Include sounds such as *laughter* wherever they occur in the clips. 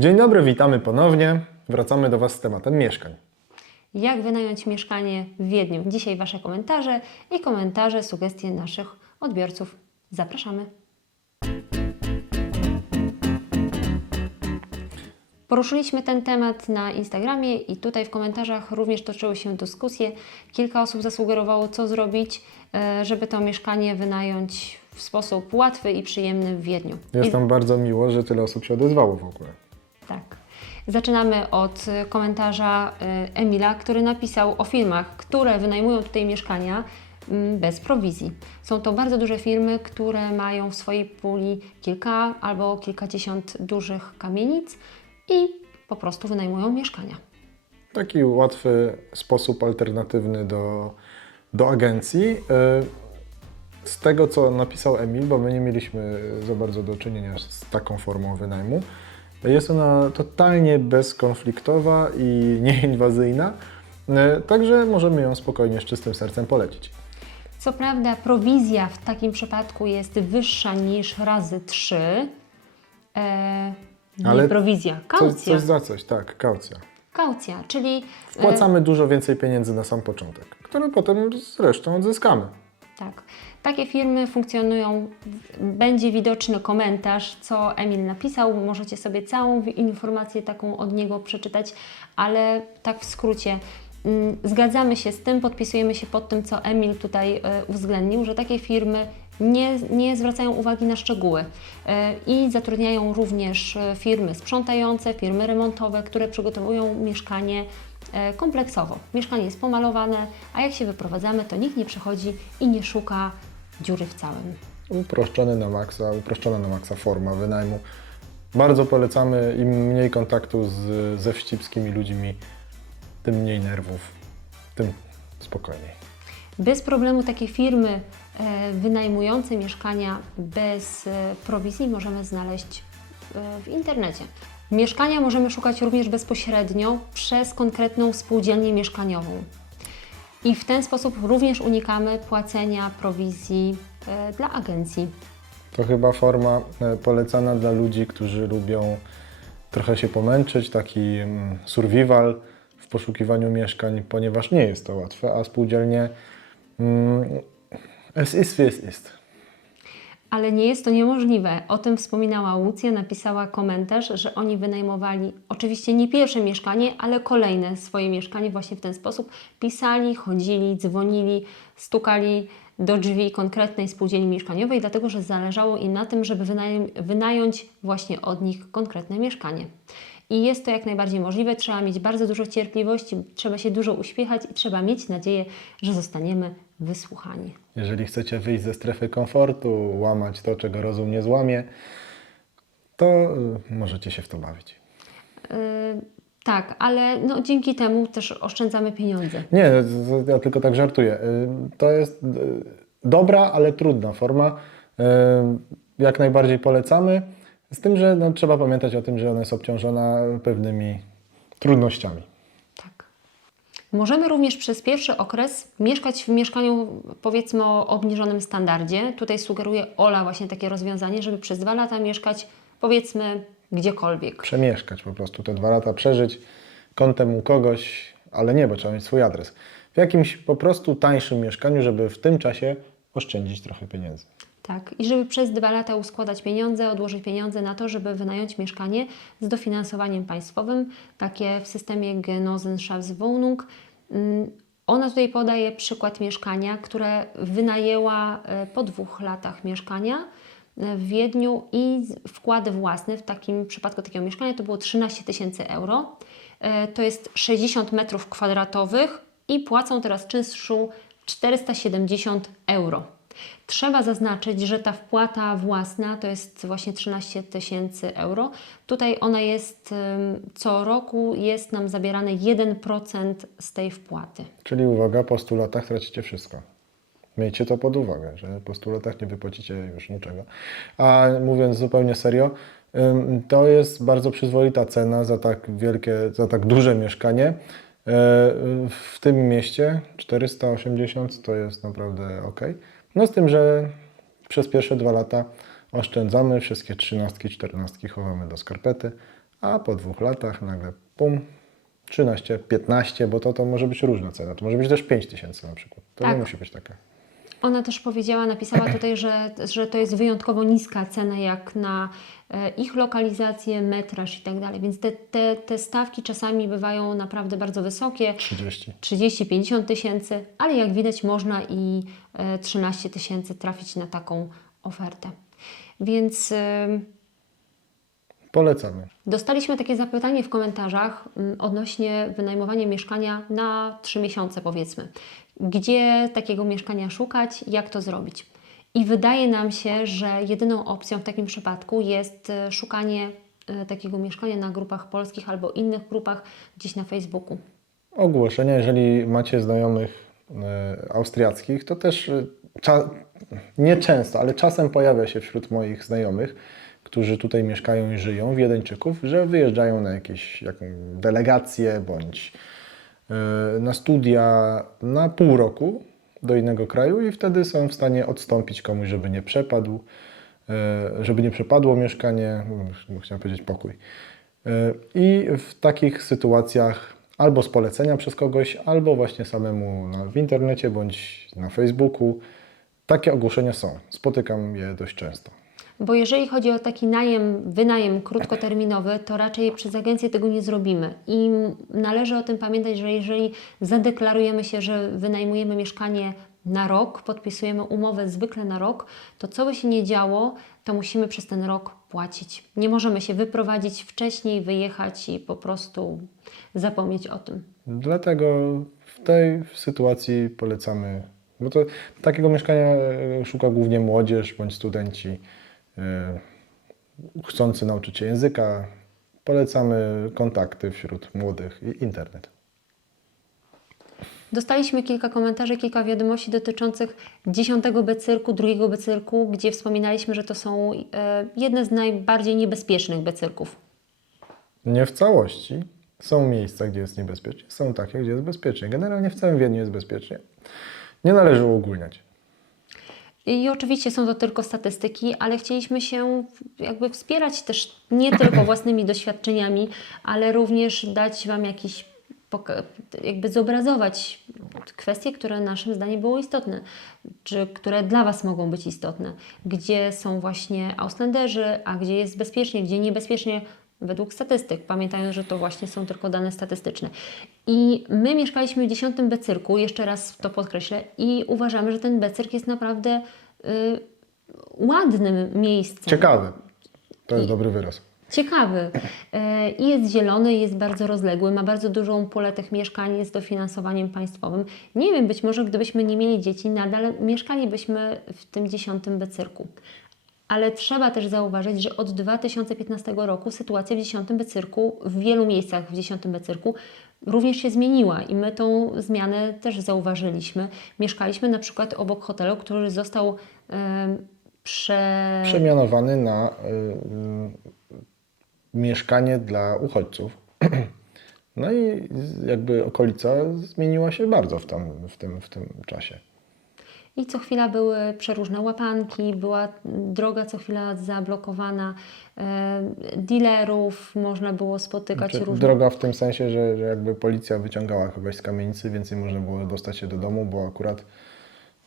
Dzień dobry, witamy ponownie. Wracamy do Was z tematem mieszkań. Jak wynająć mieszkanie w Wiedniu? Dzisiaj Wasze komentarze i komentarze, sugestie naszych odbiorców. Zapraszamy. Poruszyliśmy ten temat na Instagramie i tutaj w komentarzach również toczyły się dyskusje. Kilka osób zasugerowało, co zrobić, e, żeby to mieszkanie wynająć w sposób łatwy i przyjemny w Wiedniu. Jest I- nam bardzo miło, że tyle osób się odezwało w ogóle. Zaczynamy od y, komentarza y, Emila, który napisał o firmach, które wynajmują tutaj mieszkania mm, bez prowizji. Są to bardzo duże firmy, które mają w swojej puli kilka albo kilkadziesiąt dużych kamienic i po prostu wynajmują mieszkania. Taki łatwy sposób alternatywny do, do agencji. Yy, Z tego, co napisał Emil, bo my nie mieliśmy za bardzo do czynienia z taką formą wynajmu, jest ona totalnie bezkonfliktowa i *laughs* nieinwazyjna, yy, także możemy ją spokojnie z czystym sercem polecić. Co prawda prowizja w takim przypadku jest wyższa niż razy 3. E, nie Ale prowizja, Coś, kaucja. coś za coś, tak, kaucja. Kaucja, czyli e, Wpłacamy dużo więcej pieniędzy na sam początek, które potem zresztą odzyskamy. Tak. Takie firmy funkcjonują. Będzie widoczny komentarz, co Emil napisał. Możecie sobie całą informację taką od niego przeczytać, ale tak w skrócie. mm, Zgadzamy się z tym, podpisujemy się pod tym, co Emil tutaj e, uwzględnił, że takie firmy nie, nie zwracają uwagi na szczegóły e, i zatrudniają również e, firmy sprzątające, firmy remontowe, które przygotowują mieszkanie kompleksowo. Mieszkanie jest pomalowane, a jak się wyprowadzamy, to nikt nie przychodzi i nie szuka dziury w całym. Uproszczony na maksa, uproszczona na maksa forma wynajmu. Bardzo polecamy, im mniej kontaktu z, ze wścibskimi ludźmi, tym mniej nerwów, tym spokojniej. Bez problemu takie firmy e, wynajmujące mieszkania bez e, prowizji możemy znaleźć e, w internecie. Mieszkania możemy szukać również bezpośrednio przez konkretną spółdzielnię mieszkaniową. I w ten sposób również unikamy płacenia prowizji e, dla agencji. To chyba forma e, polecana dla ludzi, którzy lubią trochę się pomęczyć, taki mm, survival w poszukiwaniu mieszkań, ponieważ nie jest to łatwe, a spółdzielnie mm, es ist wie es ist. Ale nie jest to niemożliwe. O tym wspominała Łucja, napisała komentarz, że oni wynajmowali oczywiście nie pierwsze mieszkanie, ale kolejne swoje mieszkanie właśnie w ten sposób. Pisali, chodzili, dzwonili, stukali do drzwi konkretnej spółdzielni mieszkaniowej, dlatego że zależało im na tym, żeby wynaj- wynająć właśnie od nich konkretne mieszkanie. I jest to jak najbardziej możliwe. Trzeba mieć bardzo dużo cierpliwości, trzeba się dużo uśpiechać i trzeba mieć nadzieję, że zostaniemy wysłuchani. Jeżeli chcecie wyjść ze strefy komfortu, łamać to, czego rozum nie złamie, to y, możecie się w to bawić. Yy, tak, ale no, dzięki temu też oszczędzamy pieniądze. Nie, ja tylko tak żartuję. Y, To jest y, dobra, ale trudna forma. Y, Jak najbardziej polecamy, z tym, że no, trzeba pamiętać o tym, że ona jest obciążona pewnymi trudnościami. Możemy również przez pierwszy okres mieszkać w mieszkaniu powiedzmy o obniżonym standardzie. Tutaj sugeruje Ola właśnie takie rozwiązanie, żeby przez dwa lata mieszkać powiedzmy gdziekolwiek. Przemieszkać po prostu, te dwa lata przeżyć kątem u kogoś, ale nie, bo trzeba mieć swój adres. W jakimś po prostu tańszym mieszkaniu, żeby w tym czasie oszczędzić trochę pieniędzy. Tak, i żeby przez dwa lata uskładać pieniądze, odłożyć pieniądze na to, żeby wynająć mieszkanie z dofinansowaniem państwowym, takie w systemie Genosenschaftswohnung. Mm, Ona tutaj podaje przykład mieszkania, które wynajęła e, po dwóch latach mieszkania e, w Wiedniu i wkład własny w takim przypadku takiego mieszkania to było 13 tysięcy euro. E, To jest 60 metrów kwadratowych i płacą teraz czynszu 470 euro. Trzeba zaznaczyć, że ta wpłata własna to jest właśnie 13 tysięcy euro. Tutaj ona jest co roku, jest nam zabierane 1% z tej wpłaty. Czyli uwaga, po 100 latach tracicie wszystko. Miejcie to pod uwagę, że po 100 latach nie wypłacicie już niczego. A mówiąc zupełnie serio, to jest bardzo przyzwoita cena za tak wielkie, za tak duże mieszkanie. E, W tym mieście 480 to jest naprawdę ok. No z tym, że przez pierwsze dwa lata oszczędzamy, wszystkie trzynastki, czternastki chowamy do skarpety, a po dwóch latach nagle pum, 13, 15, bo to, to może być różna cena. To może być też 5 tysięcy na przykład. To Tak. nie musi być taka. Ona też powiedziała, napisała tutaj, że, że to jest wyjątkowo niska cena jak na e, ich lokalizację, metraż i tak dalej. Więc te, te, te stawki czasami bywają naprawdę bardzo wysokie. 30. 30-50 tysięcy, ale jak widać można i e, 13 tysięcy trafić na taką ofertę. Więc Polecamy. dostaliśmy takie zapytanie w komentarzach mm, odnośnie wynajmowania mieszkania na 3 miesiące powiedzmy. Gdzie takiego mieszkania szukać, jak to zrobić? I wydaje nam się, że jedyną opcją w takim przypadku jest e, szukanie e, takiego mieszkania na grupach polskich albo innych grupach gdzieś na Facebooku. Ogłoszenia, jeżeli macie znajomych e, austriackich, to też nie często, ale czasem pojawia się wśród moich znajomych, którzy tutaj mieszkają i żyją, Wiedeńczyków, że wyjeżdżają na jakieś jaką delegacje bądź na studia na pół roku do innego kraju i wtedy są w stanie odstąpić komuś, żeby nie przepadł, e, żeby nie przepadło mieszkanie, mm, chciałem powiedzieć pokój. E, I w takich sytuacjach albo z polecenia przez kogoś, albo właśnie samemu na, w internecie bądź na Facebooku takie ogłoszenia są. Spotykam je dość często. Bo jeżeli chodzi o taki najem, wynajem krótkoterminowy, to raczej przez agencję tego nie zrobimy. I należy o tym pamiętać, że jeżeli zadeklarujemy się, że wynajmujemy mieszkanie na rok, podpisujemy umowę zwykle na rok, to co by się nie działo, to musimy przez ten rok płacić. Nie możemy się wyprowadzić wcześniej, wyjechać i po prostu zapomnieć o tym. Dlatego w tej sytuacji polecamy, bo to takiego mieszkania e, szuka głównie młodzież bądź studenci chcący nauczyć się języka. Polecamy kontakty wśród młodych i internet. Dostaliśmy kilka komentarzy, kilka wiadomości dotyczących 10 B cyrku, drugiego B cyrku, gdzie wspominaliśmy, że to są e, jedne z najbardziej niebezpiecznych B cyrków. Nie w całości. Są miejsca, gdzie jest niebezpiecznie, są takie, gdzie jest bezpiecznie. Generalnie w całym Wiedniu jest bezpiecznie. Nie należy uogólniać. I oczywiście są to tylko statystyki, ale chcieliśmy się jakby wspierać też nie tylko *clears throat* własnymi doświadczeniami, ale również dać Wam jakiś, jakby zobrazować kwestie, które naszym zdaniem było istotne, czy które dla Was mogą być istotne. Gdzie są właśnie Auslanderzy, a gdzie jest bezpiecznie, gdzie niebezpiecznie według statystyk, pamiętając, że to właśnie są tylko dane statystyczne. I my mieszkaliśmy w 10 becyrku, jeszcze raz to podkreślę, i uważamy, że ten becyrk jest naprawdę y, ładnym miejscem. Ciekawe. To jest dobry wyraz. Ciekawy. *clears throat* E, I jest zielony, jest bardzo rozległy, ma bardzo dużą pulę tych mieszkań z dofinansowaniem państwowym. Nie wiem, być może gdybyśmy nie mieli dzieci, nadal mieszkalibyśmy w tym 10 becyrku. Ale trzeba też zauważyć, że od 2015 roku sytuacja w 10 becyrku, w wielu miejscach w 10 becyrku również się zmieniła i my tą zmianę też zauważyliśmy. Mieszkaliśmy na przykład obok hotelu, który został prze... Przemianowany na mieszkanie dla uchodźców. *clears throat* No i jakby okolica zmieniła się bardzo w, tam, w, tym, w tym czasie. I co chwila były przeróżne łapanki, była droga co chwila zablokowana, e, dealerów można było spotykać Znaczy, różne. droga w tym sensie, że, że jakby policja wyciągała kogoś z kamienicy, więcej można było dostać się do domu, bo akurat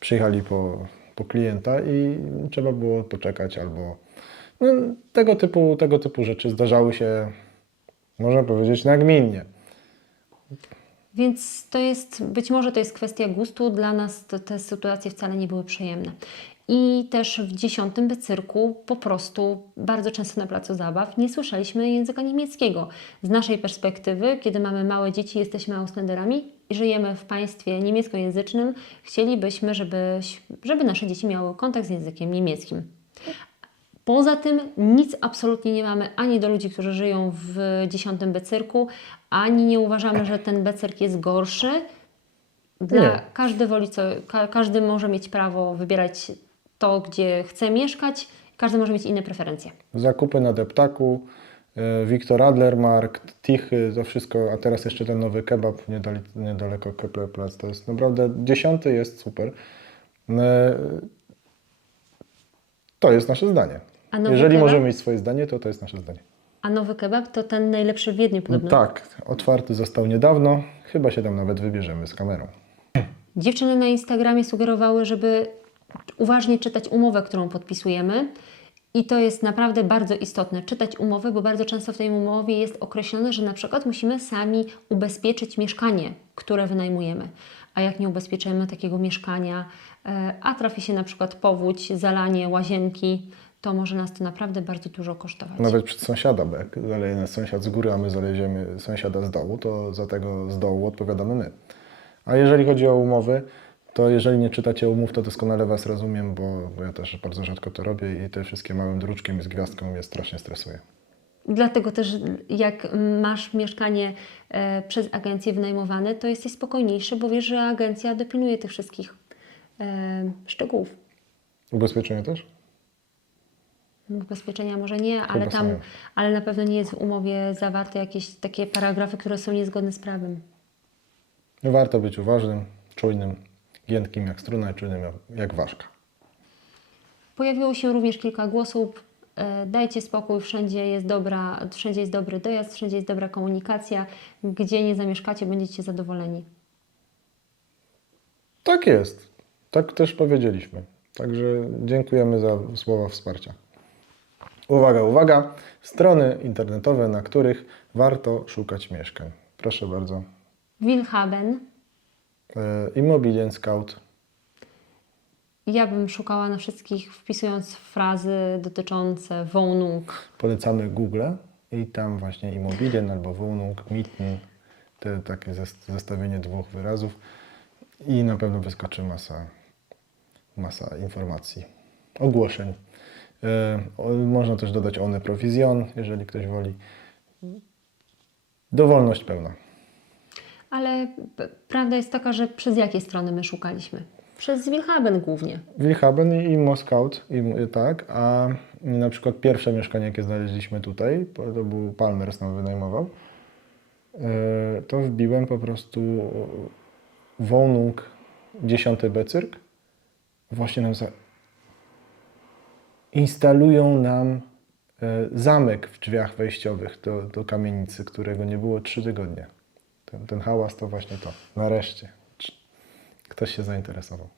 przyjechali po, po klienta i trzeba było poczekać albo no, tego, typu, tego typu rzeczy zdarzały się, można powiedzieć, nagminnie. Więc to jest, być może to jest kwestia gustu, dla nas to, te sytuacje wcale nie były przyjemne. I też w dziesiątym becyrku po prostu bardzo często na placu zabaw nie słyszeliśmy języka niemieckiego. Z naszej perspektywy, kiedy mamy małe dzieci, jesteśmy Auslanderami i żyjemy w państwie niemieckojęzycznym, chcielibyśmy, żeby, żeby nasze dzieci miały kontakt z językiem niemieckim. Poza tym nic absolutnie nie mamy ani do ludzi, którzy żyją w dziesiątym becyrku, ani nie uważamy, że ten becyrk jest gorszy. Dla Nie. każdy woli co, ka, każdy może mieć prawo wybierać to, gdzie chce mieszkać, każdy może mieć inne preferencje. Zakupy na deptaku, y, Wiktor Adlermarkt, Tichy, to wszystko, a teraz jeszcze ten nowy kebab niedali, niedaleko Keplerplatz. To jest naprawdę, dziesiąty jest super. Y, To jest nasze zdanie. Jeżeli kebab? możemy mieć swoje zdanie, to to jest nasze zdanie. A nowy kebab to ten najlepszy w Wiedniu No podobno. tak, otwarty został niedawno. Chyba się tam nawet wybierzemy z kamerą. Dziewczyny na Instagramie sugerowały, żeby uważnie czytać umowę, którą podpisujemy. I to jest naprawdę bardzo istotne, czytać umowę, bo bardzo często w tej umowie jest określone, że na przykład musimy sami ubezpieczyć mieszkanie, które wynajmujemy. A jak nie ubezpieczymy takiego mieszkania, e, a trafi się na przykład powódź, zalanie, łazienki, to może nas to naprawdę bardzo dużo kosztować. Nawet przed sąsiada, bo jak zaleje nas sąsiad z góry, a my zaleziemy sąsiada z dołu, to za tego z dołu odpowiadamy my. A jeżeli chodzi o umowy, to jeżeli nie czytacie umów, to doskonale Was rozumiem, bo, bo ja też bardzo rzadko to robię i te wszystkie małym druczkiem i z gwiazdką mnie strasznie stresuje. Dlatego też jak masz mieszkanie e, przez agencję wynajmowane, to jesteś spokojniejszy, bo wiesz, że agencja dopilnuje tych wszystkich e, szczegółów. Ubezpieczenie też? Ubezpieczenia może nie, ale tam, ale na pewno nie jest w umowie zawarte jakieś takie paragrafy, które są niezgodne z prawem. No warto być uważnym, czujnym, giętkim jak struna i czujnym jak, jak ważka. Pojawiło się również kilka głosów. e, Dajcie spokój, wszędzie jest, dobra, wszędzie jest dobry dojazd, wszędzie jest dobra komunikacja. Gdzie nie zamieszkacie, będziecie zadowoleni. Tak jest. Tak też powiedzieliśmy. Także dziękujemy za słowa wsparcia. Uwaga, uwaga. Strony internetowe, na których warto szukać mieszkań. Proszę bardzo. Wilhaben. E, Immobilien Scout. Ja bym szukała na wszystkich, wpisując frazy dotyczące Wohnung. Polecamy Google i tam właśnie Immobilien albo Wohnung, Mieten, te takie zes- zestawienie dwóch wyrazów i na pewno wyskoczy masa, masa informacji, ogłoszeń. E, Można też dodać one provision, jeżeli ktoś woli. Dowolność pełna. Ale prawda jest taka, że przez jakie strony my szukaliśmy? Przez Wilhaben głównie. Wilhaben i Immo Scout, i, tak, a na przykład pierwsze mieszkanie, jakie znaleźliśmy tutaj, to był Palmers nam wynajmował, e, to wbiłem po prostu Wohnung 10 Bezirk. Właśnie nam za... instalują nam e, zamek w drzwiach wejściowych do, do kamienicy, którego nie było trzy tygodnie. Ten, ten hałas to właśnie to. Nareszcie. Ktoś się zainteresował.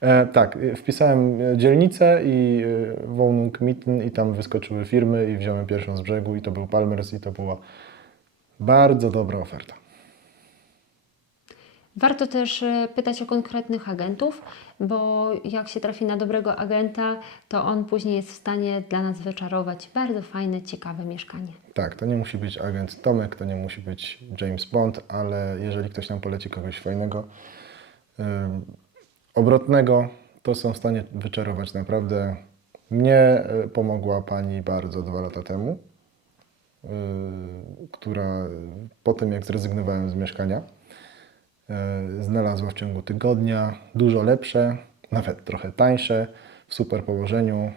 E, tak, e, wpisałem e, dzielnicę i Wohnung Mieten i tam wyskoczyły firmy i wziąłem pierwszą z brzegu i to był Palmers i to była bardzo dobra oferta. Warto też e, pytać o konkretnych agentów, bo jak się trafi na dobrego agenta, to on później jest w stanie dla nas wyczarować bardzo fajne, ciekawe mieszkanie. Tak, to nie musi być agent Tomek, to nie musi być James Bond, ale jeżeli ktoś nam poleci kogoś fajnego, ym, obrotnego, to są w stanie wyczarować naprawdę. Mnie y, pomogła pani bardzo dwa lata temu, y, która po tym jak zrezygnowałem z mieszkania, znalazła w ciągu tygodnia dużo lepsze, nawet trochę tańsze, w super położeniu,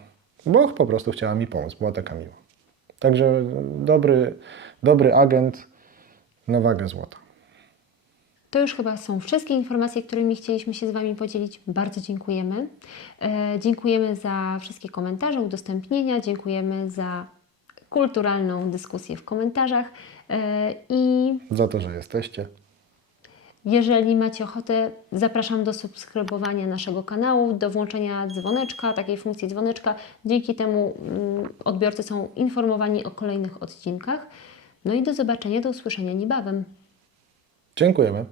bo po prostu chciała mi pomóc, była taka miła. Także dobry, dobry agent na wagę złota. To już chyba są wszystkie informacje, którymi chcieliśmy się z Wami podzielić. Bardzo dziękujemy. E, dziękujemy za wszystkie komentarze, udostępnienia, dziękujemy za kulturalną dyskusję w komentarzach e, i Za to, że jesteście. Jeżeli macie ochotę, zapraszam do subskrybowania naszego kanału, do włączenia dzwoneczka, takiej funkcji dzwoneczka. Dzięki temu mm, odbiorcy są informowani o kolejnych odcinkach. No i do zobaczenia, do usłyszenia niebawem. Dziękujemy.